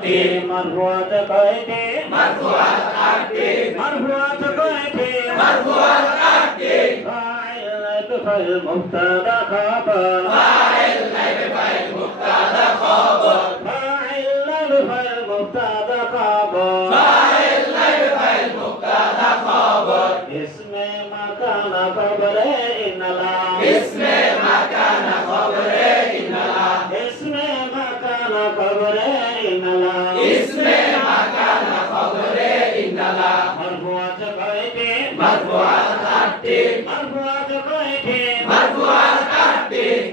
مرفوعات قيدي مرفوعات عبدي مرفوعات قيدي مرفوعات عبدي فاعل بفعل مبتدا خبر فاعل بفعل مبتدا خبر فاعل بفعل مبتدا خبر فاعل بفعل مبتدا خبر اسم مكان خبر إن لا اسم مكان خبر إن لا اسم مكان خبر إن لا اسم مكان خبر إن لا مرفوعات قيدي مرفوعات عبدي مرفوعات قيدي مرفوعات عبدي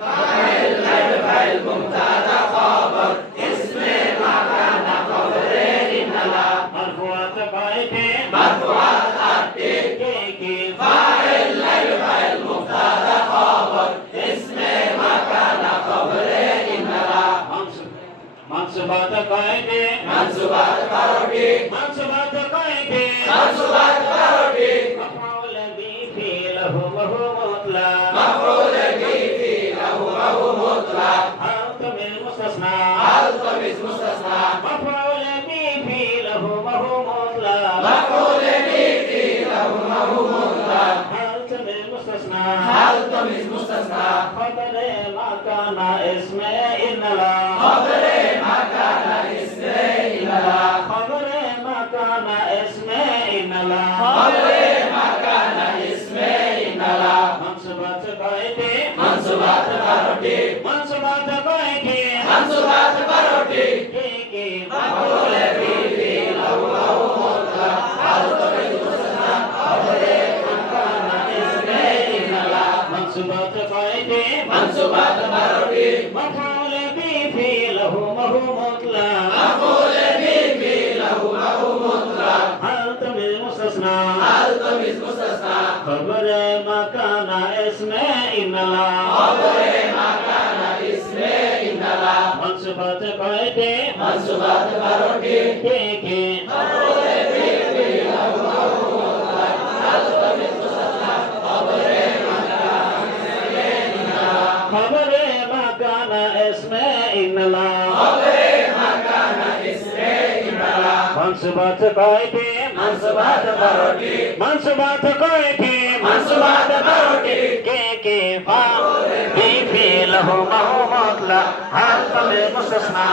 فاعل بفعل مبتدا خبر اسم مكان خبر إن لا مرفوعات قيدي مرفوعات عبدي فاعل بفعل مبتدا خبر اسم مكان خبر إن لا منصوبات قيدي منصوبات قربي منصوبات قيدي منصوبات قربي مفعول به في له وهو مطلق مفعول به في له وهو مطلق حرف المستثنى حرف المستثنى مفعول به في له وهو مطلق مفعول به في له وهو مطلق حرف المستثنى حرف المستثنى خبر ما كان اسم إن لا خبر ما كان اسم إن لا خبر ما كان اسم إن لا خبر ما كان اسم إن لا منصوبات قيدي منصوبات قربي منصوبات قيدي منصوبات قربي مفعول به في له وهو مطلق حرف المستثنى خبر ما كان اسم إن لا منصوبات قيدي منصوبات قربي مفعول به في له وهو مطلق مفعول به في له وهو مطلق حرف المستثنى حرف المستثنى خبر ما كان اسم إن لا خبر ما كان اسم إن لا منصوبات قيدي منصوبات قربي مفعول به في له وهو مطلق حرف المستثنى خبر ما كان اسم إن لا خبر ما كان اسم إن لا خبر ما كان اسم إن لا منصوبات قيدي منصوبات قربي منصوبات قيدي منصوبات قربي فاعل في له ما هو مطلق حرف المستثنى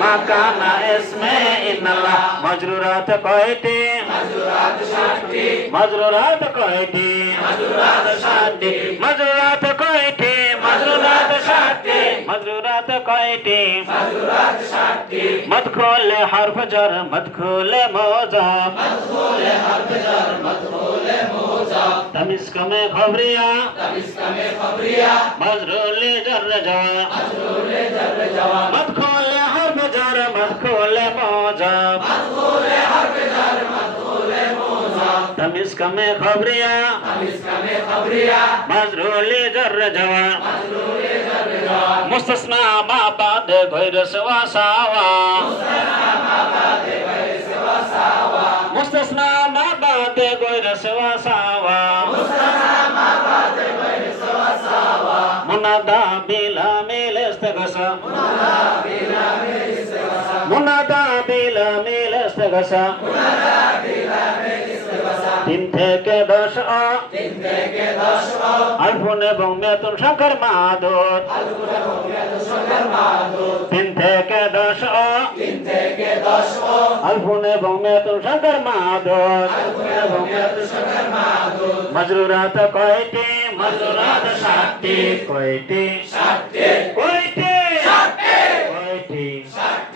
ما كان اسم إن الله مجرورات قيدي مجرورات شرطي مجرورات قيدي مجرورات شرطي مجرورات قيدي مجرورات شرطي مجرورات قيدي مجرورات شرطي مدخول حرف جر مدخول موضع مدخول حرف جر مدخول موضع تميز كم خبرية تميز كم خبرية مجرور جر جواب مجرور جر جواب مدخول حرف جر مدخول موضع مدخول حرف جر مدخول موضع تميز كم خبرية تميز كم خبرية مجرور جر جواب مجرور جر جواب مستثنى ما بعد غير سوا سوا مستثنى ما بعد غير سوا سوا مستثنى ما بعد غير سوا سوا مستثنى ما بعد غير سوا سوا منادى بلا ميل استغاثة منادى بلا ميل استغاثة منادى بلا ميل استغاثة منادى بلا ميل استغاثة তিন থেকে 10 তিন থেকে 10 আলফুন এবং মেতুন সংখ্যার মাদুদ আলফুন এবং মেতুন সংখ্যার মাদুদ তিন থেকে 10 তিন থেকে 10 আলফুন এবং মেতুন সংখ্যার মাদুদ আলফুন এবং মেতুন সংখ্যার মাদুদ মজরুরাত কয়টি মজরুরাত 60টি কয়টি 60টি কয়টি 60টি কয়টি 60টি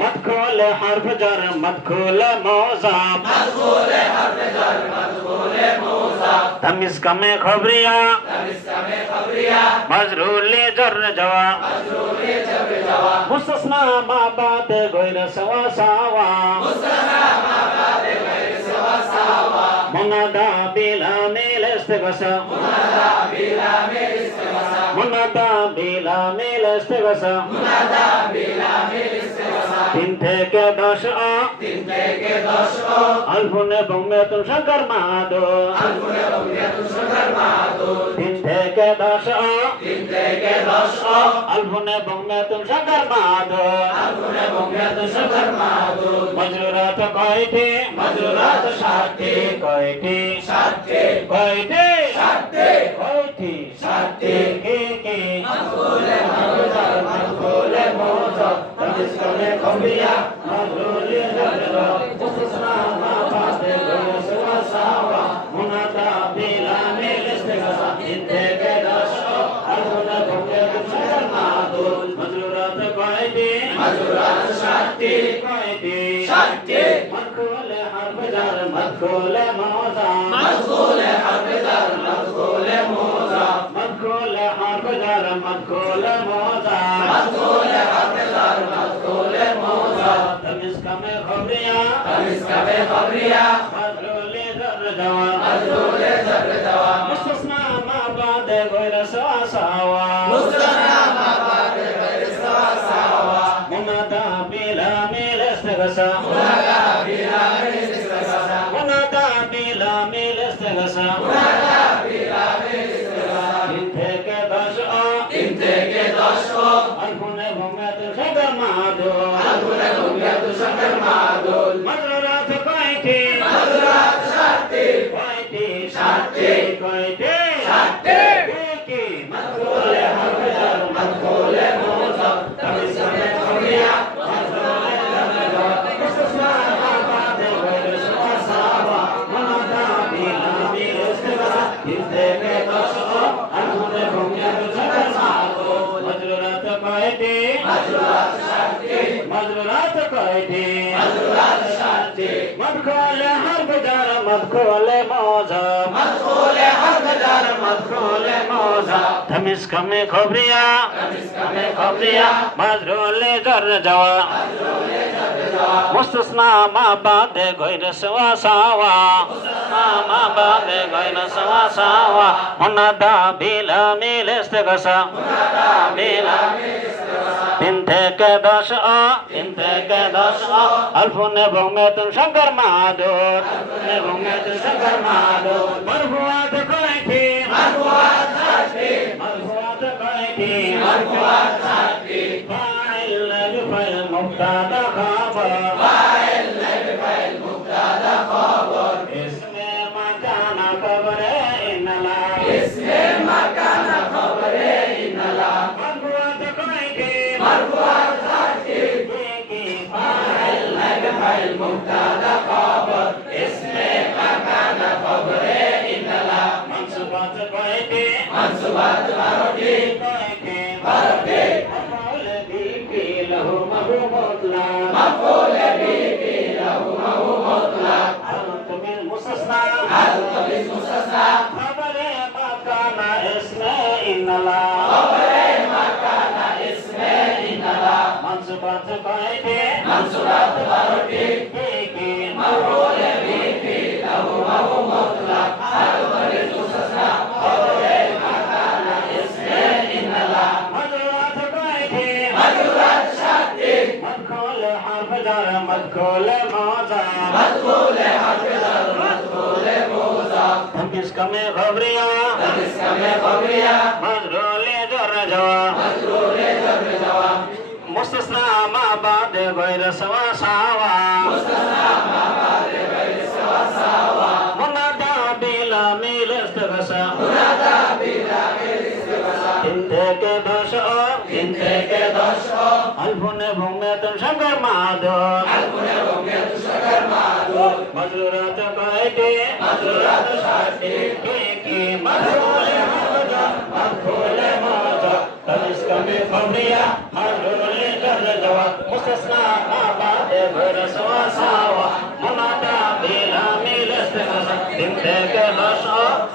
মদখুল حرف جر مدخول موضع مدخول حرف جر مدخول موضع تمیز کم خبریہ تمیز کم خبریہ مجرور جر جواب مجرور جر جواب مستثنى ما بعد غير سوا سوا مستثنى ما بعد غير سوا سوا منادى بلا ميل استغاثة منادى بلا ميل استغاثة منادى بلا ميل استغاثة منادى بلا ميل استغاثة তিন থেকে থেকে 10 আলফুন এবং মেতুন শঙ্কর মাহাদুর 3 থেকে 10 আলফুন এবং মেতুন শঙ্কর মাহাদুর মজরুরাত কয়টি মজরুরাত 60টি কয়টি 60টি কয়টি 60টি কয়টি 60টি কি মাকবুলে মাকবুজার মাকবুলে মওজা তামিসকামে কবিয়া মাকবুলে জাররা মুসনা মা বাদে গোসওয়া সাওয়া মুনাদা বিলামে ইস্তিগসা ইনতেকে 10 আলহুনা বঙ্গে শঙ্কর মাহাদুর মজরুরাত কয়টি মজরুরাত 60টি কয়টি 60টি Makbule হারফজার Makbule মওজা Makbule হারফজার Makbule মওজা Makbule হারফজার Makbule মওজা Makbule হারফজার Makbule মওজা তামিসকামে Khabariya মাজরুলে জাররা মুস্তাসনা মা বাদে গয়রা সাওয়া মুনাদা বিলা মিল ইস্তিগসা মুনাদা বিলা মিল ইস্তিগসা তিন থেকে 10 আলফুন এবং মেতুন শঙ্কর মাহাদুর মজরুরাত কয়টি মজরুরাত 60টি কয়টি 60টি কয়টি 60টি কি মাকবুলে হারফজার মাকবুলে মওজা তামিসকামে কবিয়া মাকবুলে জাররা মুস্তাসনা মা বাদে গয়রা সাওয়া মুনাদা বিলামি ইস্তিগসা 3 থেকে 10 আলফুন এবং মেতুন শঙ্কর মাহাদুর মজরুরাত কয়টি মজরুরাত 60টি মজরুরাত কয়টি মজরুরাত 60টি মদখুলে হারফজার মদখুলে মওজা মদখুলে হারফজার মদখুলে মওজা তামিসকামে খবরিয়া মাজরুলে জাররা মুস্তাসনা মা বাদে গয়রা সাওয়া মা বাদে গয়রা সাওয়া মুনাদা বিলা মিল ইস্তিগসা 3 থেকে 10 আলফুন এবং মেতুন শঙ্কর মাহাদুর মরফুয়াত কয়টি মরফুয়াত 60টি মরফুয়াত কয়টি মরফুয়াত 60টি ফাইল বিফাইল মুবতাদা খবর ইসমে মাকানা খবরে ইন্নালা মরফুয়াত কয়টি মরফুয়াত 60টি কি ফাইল বিফাইল মুবতাদা খবর ইসমে মাকানা খবরে ইন্নালা মানসুবাত কয়টি মানসুবাত 12টি কয়টি 12টি মাফউলে বিহি লাহু মাহু মুতলাক আল-তামিল মুস্তাসনা খবরে মাকানা ইসমে ইন্নালা মানসুবাত কয়টি মানসুবাত 12টি কি মাফউলে বিহি লাহু মাহু মুতলাক আল-তামিল মুস্তাসনা খবরে মাকানা ইসমে ইন্নালা মজরুরাত কয়টি মজরুরাত 60টি মদখুলে হারফজার মদখুলে মওজা তামিসকামে খবরিয়া মাজরুলে জাররা মুস্তাসনা মা বাদে গয়রা সাওয়া মুনাদা বিলা মিল ইস্তিগসা 3 থেকে 10 আলফুন এবং মেতুন শঙ্কর মাহাদুর মজরুরাত কয়টি মজরুরাত 60টি কি মাকবুলে হারফজার মাকবুলে মওজা তামিসকামে কবিয়া মাজরুলে জাররা মুস্তাসনা মা বাদে গয়রা সাওয়া মুনাদা বিলামি ইস্তিগসা 3 থেকে 10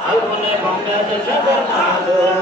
আলফুন এবং মেতুন শঙ্কর মাহাদুর